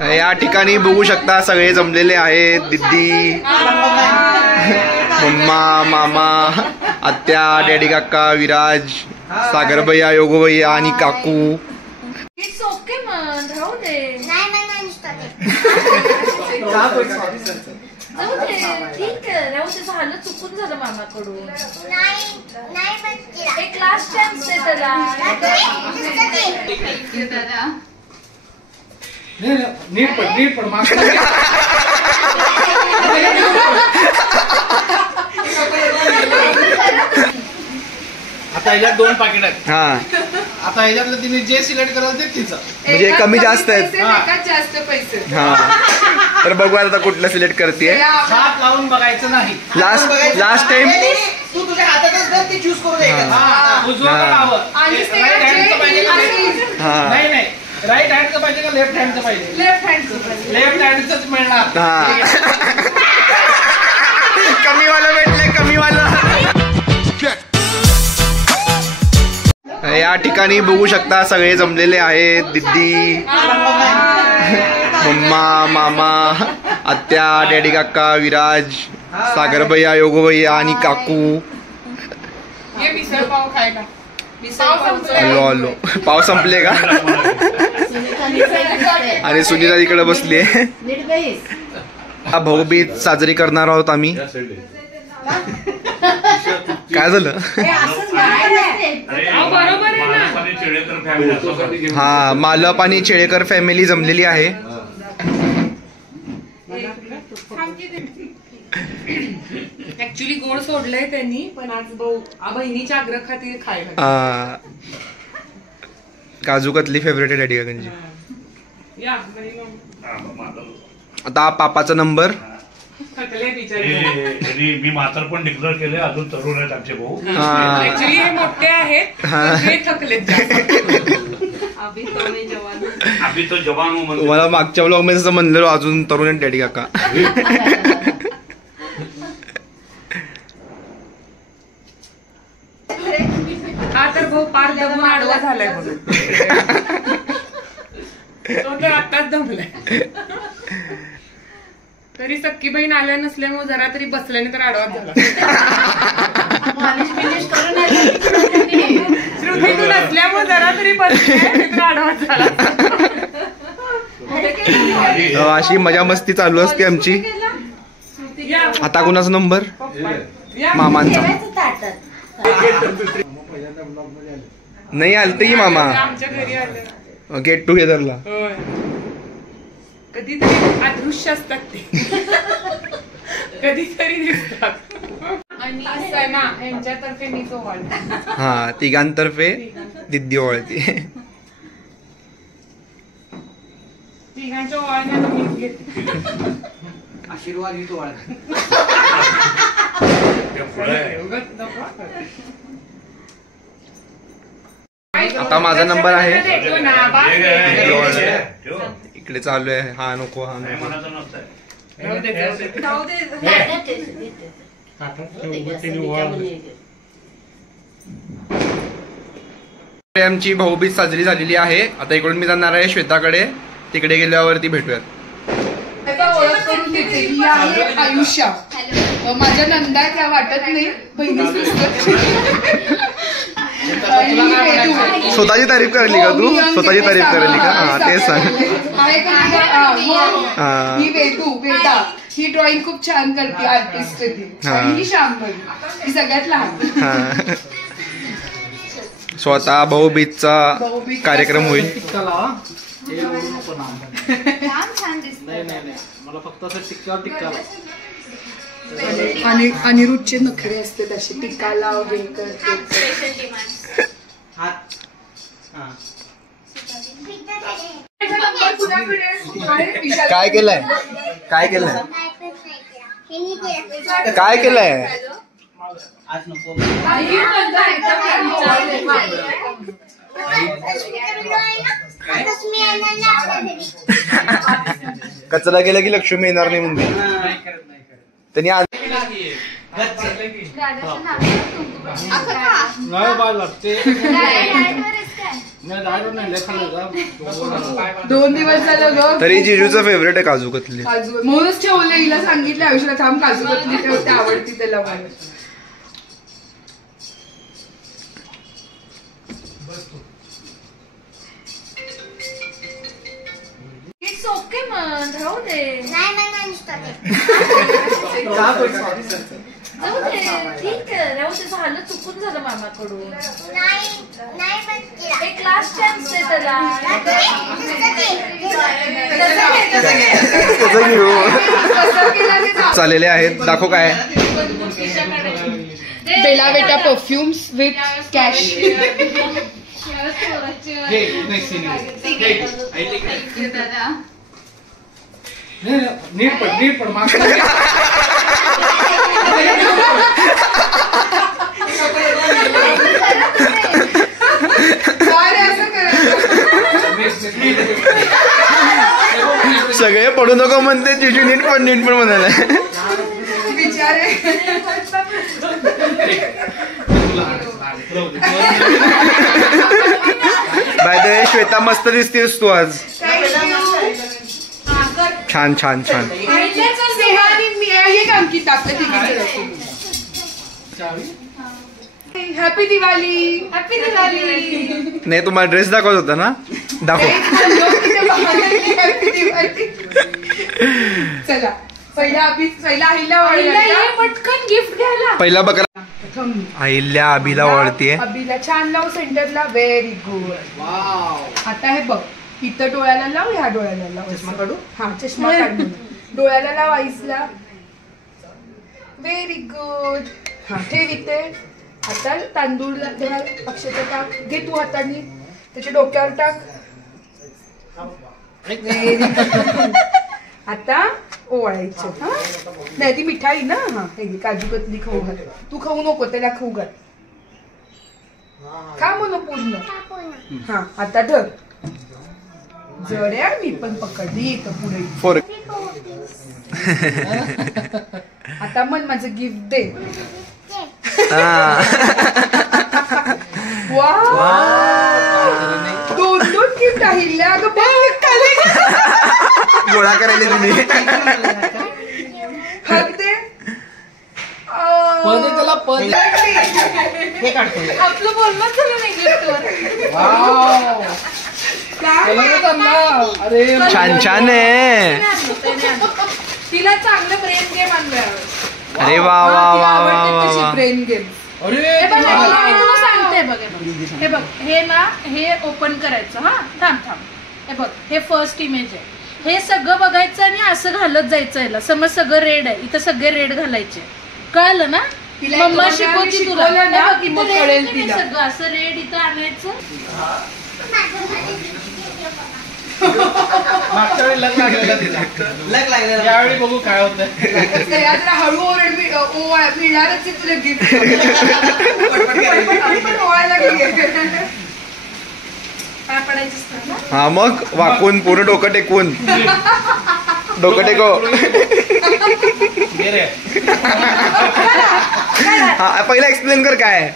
या ठिकाणी बघू शकता सगळे जमलेले आहेत. दिदी, मम्मा, मामा, आत्या, डॅडी काका, विराज, सागर भैया, योगो भैया आणि काकू. इट्स ओके मन, राहू दे. ठीक आहे, राहू दे. झालं, चुकून झालं मामाकडून. एक लास्ट चान्स दे त्याला. नीट पण आता ह्याच्यात 2 पाकिट आहेत. हा, आता ह्याच्यातलं तिने जे सिलेक्ट करायचं ते तिचं, म्हणजे कमी जास्त आहेत. जास्त पैसे. हा, तर बघू आता कुठलं सिलेक्ट करते. हात लावून बघायचं नाही. लास्ट टाइम तू तुझ्या हातातच धर, ते चूज करू दे. उजवा का डावा? नाही, राईट हँडचं पाहिजे का लेफ्ट हँडचं पाहिजे? लेफ्ट हँडचंच मिळणार. कमी वाला भेटले, कमी वाला. या ठिकाणी बघू शकता सगळे जमलेले आहेत. दिदी, मम्मा, मामा, आत्या, डॅडी काका, विराज, सागर भैया, योगो भैया आणि काकू. ये मिसळ पाव खायला. आलो. पाव संपले का? आणि सुनीता इकडे बसली आहे. भाऊबीज साजरी करणार आहोत आम्ही. काय झालं? हा, मालप आणि चेळेकर फॅमिली जमलेली आहे. ऍक्च्युली गोड सोडलंय त्यांनी, पण आज बहिणीच्या आग्रह खातीर खायला. काजू कतली फेवरेट आहे डॅडी काकांची. आता पापाचा नंबर. मी मात्र पण डिक्लेअर केले, अजून तरुण आहेत आमचे भाऊ. ऍक्च्युली हे मोठे आहेत, हे थकलेत. आम्ही तो जवान मला मागच्या ब्लॉग मध्ये असं म्हणलेलो, अजून तरुण आहेत डॅडी काका. हा तर भाऊ पार दमून आडवा झालाय म्हणून. तो तर आताच दमलाय. तरी सख्खी बहीण आल्या नसल्यामुळे जरा तरी बसल्याने तर आडवाच झाला. श्रुती नसल्यामुळे जरा तरी बसल्या तर आडवाच झाला. अशी मजा मस्ती चालू असते आमची. आता कुणाचा नंबर? मामांचा. नाही आलते की मामा आमच्या घरी आले गेट टुगेदरला. कधीतरी अदृश्य असतात ते, कधीतरी दिसतात. आणि सना यांच्यातर्फे मी तो ओवाळते. हा, तिघांतर्फे दिद्दी ओवाळते. तिघांच्या ओवाळण्यात मीच घेते. आशीर्वाद ही तो आता माझा नंबर आहे. इकडे चालू आहे. हा नको, हा नको. आमची भाऊबीज साजरी झालेली आहे. आता इकडून मी जाणार आहे श्वेताकडे. तिकडे गेल्यावरती भेटूयात. ओळख करून देते. ही आहे आयुष्या. माझ्या नंदा त्या वाटत नाही, बहिणीच. स्वतःची तारीफ करायली का तू? स्वतःची तारीफ करायली का? हा, तेच सांग. ही वेदा, ही ड्रॉइंग खूप छान करते, आर्टिस्ट ती. आणि ही शांभवी, ही सगळ्यात लहान. स्वतः भाऊबीजचा कार्यक्रम होईल. मला फक्त असं टिक्का टिक्का. आणि अनिरुद्धचे नखरे असते तशी. टिक्का लाव, हे कर. काय केलंय? काय केलंय? काय केलंय? कचरा गेला की लक्ष्मी येणार नाही म्हणजे त्यांनी नाही बाय लागते. नाही डायरेक्ट नाही लेखाला जा. 2 दिवस झालं ग. तरी जिजूचं फेवरेट आहे काजू कतली. काजू म्हणूनच ठेवलं हिला सांगितलं आयुष्याला थांब काजू कतली ठेवते आवडती त्याला मला. इट्स ओके मन राहू दे जाऊ दे ठीक आहे राहू दे झालं चुकून झालं मामाकडून एक लास्ट चान्स आहे त्याला चाललेले आहेत दाखव काय. बेला बेटा परफ्युम्स विथ कॅश. नीट पण मागं सगळे पडू नको म्हणते जिजू नीट पण म्हणाले. विचारे बाय द वे श्वेता मस्त दिसतेस तू आज. छान छान छान. हॅपी दिवाळी. हॅपी दिवाळी. नाही तुम्हाला ड्रेस दाखवत होता ना दाखव. हॅपी दिवाळी. चला पहिला अहिल्या पटकन गिफ्ट घ्यायला पहिला बकरा अहिल्या अभिला ओळखतीये. अभिला छान लाव सेंटरला. Very good. आता हे बघ इथं डोळ्याला लाव ह्या डोळ्याला लाव. चष्मा काढू. हा चष्मा काढ. डोळ्याला लाव आईसला. Very good. हा ठेव इथे. आता तांदूळ अक्षता टाक. घे तू हाताने त्याच्या डोक्यावर टाक. Very good. आता ओवाळायचं. हा नाही ती मिठाई ना. हा हे घे काजू कतली खाऊ घाल. तू खाऊ नको त्याला खाऊ घाल. खा म्हणून पूर्ण. हा आता धर. जड्या मी पण पकडली इथं पुढे. फोर. आता मन माझं गिफ्ट दे. दोन गिफ्ट अहिल्या. अगं गोळा करायला तुम्ही. हक दे. त्याला आपलं बोलणं झालं नाही गिफ्टवर. अरे छान छान आहे. तिला चांगलं ब्रेन गेम आणलं. अरे वा वा वा वा वा. Brain game. हे बघ मी तुला सांगते बघ हे बघ हे ना हे ओपन करायचं. हा थांब हे बघ हे फर्स्ट इमेज आहे. हे सगळं बघायचं आणि असं घालत जायचं. याला समज सगळं रेड आहे इथं सगळे रेड घालायचे. कळलं ना. मम्मा शिकवती तुला सगळं असं रेड इथं आणायचं. मागच्या वेळी लग लागलेलं यावेळी बघू काय होतं. हळू ओरड मिळणारच तुला गिफ्ट. काय पडायचं हा मग वाकून पूर्ण डोकं टेकून. डोकं टेको. हा पहिला एक्सप्लेन कर काय.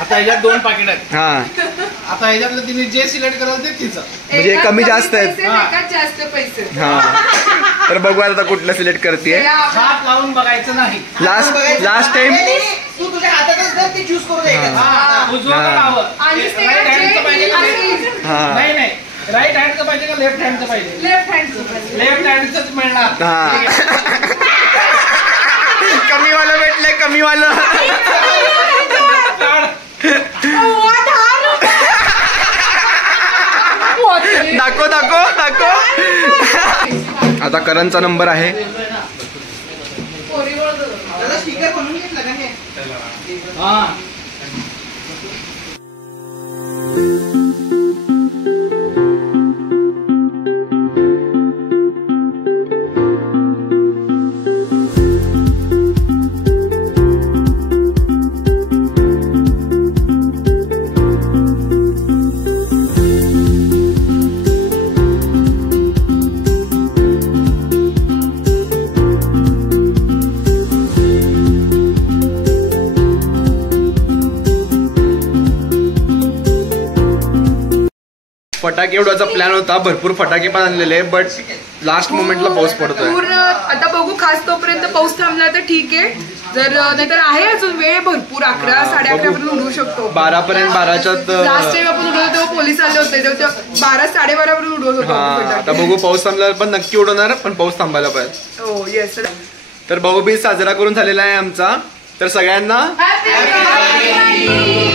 आता ह्याच्यात 2 पाकिट आहेत. हा आता ह्याच्यातलं तिने जे सिलेक्ट करायचं ते तिचं. म्हणजे कमी जास्त आहेत. जास्त पैसे. हा तर बघू आता कुठलं सिलेक्ट करते. हात लावून बघायचं नाही. लास्ट टाइम तू तुझ्या हातातच जर ते चूज करू द्यायचं. उजवं का डावं? राईट हँडचं पाहिजे का नाही नाही राईट हँडचं पाहिजे का लेफ्ट हँडचं पाहिजे? लेफ्ट हँडचं. लेफ्ट हँडचंच मिळणार. हा कमी वालं भेटलंय कमी वालं. दाखव दाखव दाखव. आता करणचा नंबर आहे. स्पीकर म्हणून घेतला का हे? हा फटाके उडवायचा प्लॅन होता, भरपूर फटाके पण आणलेले, बट लास्ट मोमेंटला पाऊस पडतोय. पूर्ण आता बघू, खास तोपर्यंत पाऊस थांबला तर ठीक आहे, जर नाहीतर आहे अजून वेळ भरपूर, 11 11:30 पर्यंत उडवू शकतो. 12 पर्यंत, 12च्यात. लास्ट टाइम आपण उडवलं तेव्हा पोलीस आले होते, तेव्हा 12 12:30 पर्यंत उडवत होतो आपण आता फटाके. बघू, पाऊस थांबला पण नक्की उडवणार, पण पाऊस थांबायला पाहिजे. हो येस. तर भाऊबीज साजरा करून झालेला आहे आमचा. तर सगळ्यांना Happy Diwali!